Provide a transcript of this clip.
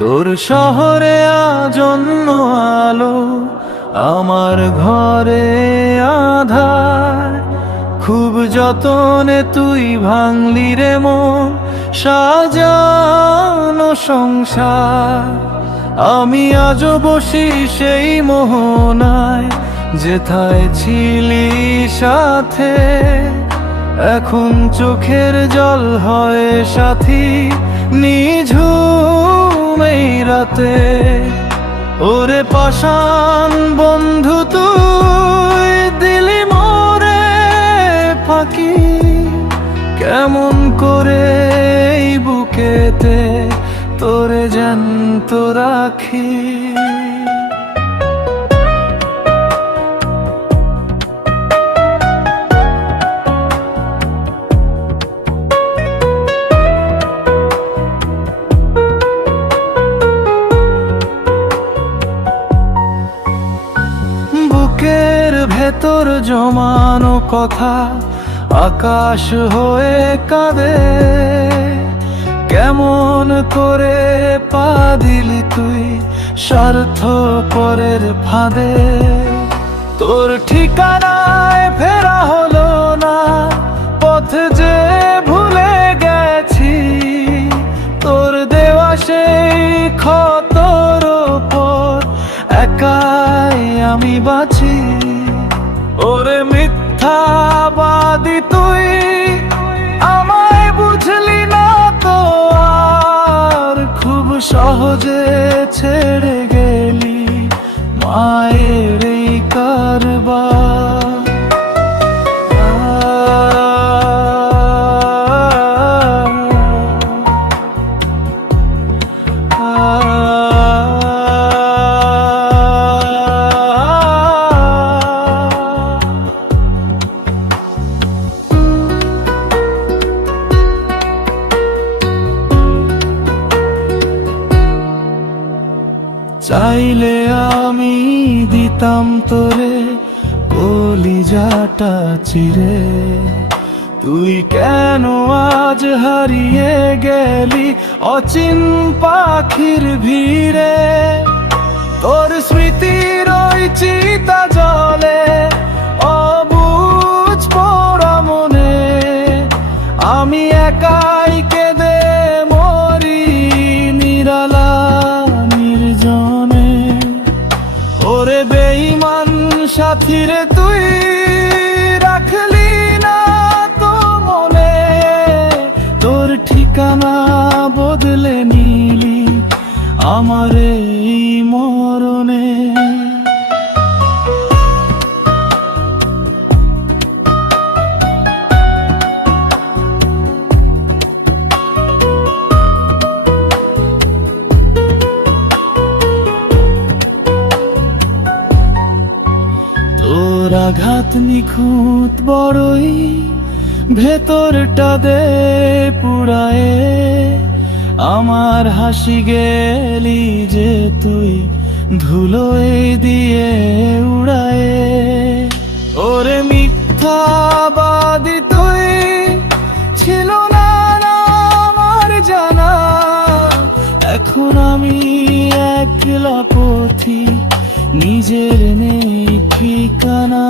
তোর শহরে আজন্য আলো, আমার ঘরে আধার। খুব যতনে তুই ভাঙলি রে মন, সাজানো সংসার। আমি আজও বসি সেই মোহনায়, যেথায় ছিলি সাথে। এখন চোখের জল হয় সাথী, নিঝুম রাতে ওরে পাশান বন্ধু তুই দিলি মোরে ফাঁকি। কেমন করে বুকেতে তোরে জ্যান্ত রাখি। ভেতর জমানো কথা, আকাশ হয়ে কাঁদে। কেমন করে পা দিলি তুই স্বার্থ পরের ফাঁদে? তোর ঠিকানায় ফেরা হলো না, পথ যে ভুলে গেছি। তোর দেওয়া সেই ক্ষতর ওপর একাই আমি বাঁচি। ওরে মিথ্যাবাদী তুই আমায় বুঝলি না তো আর খুব সহজে ছেড়ে চাইলে আমি দিতাম তোরে কলিজাটা চিরে। তুই কেন আজ হারিয়ে গেলি অচিন পাখির ভিড়ে? তোর স্মৃতি ওই চিতা জলে, অবুজ পড়া মনে। আমি একাই ওরে বেঈমান সাথীরে তুই রাখলি না তো মনে। তোর ঠিকানা বদলে নিলি আমারে মরণে। আঘাত নিখুঁত বড়ই ভেতরটা দে পুরায়ে আমার হাসি গেলি যে তুই ধুলোয় দিয়ে উড়ায়ে। ওরে মিথ্যাবাদী তুই ছিল না আমার জানা। এখন আমি একলা পথি নিজের নেই। ঠিকানা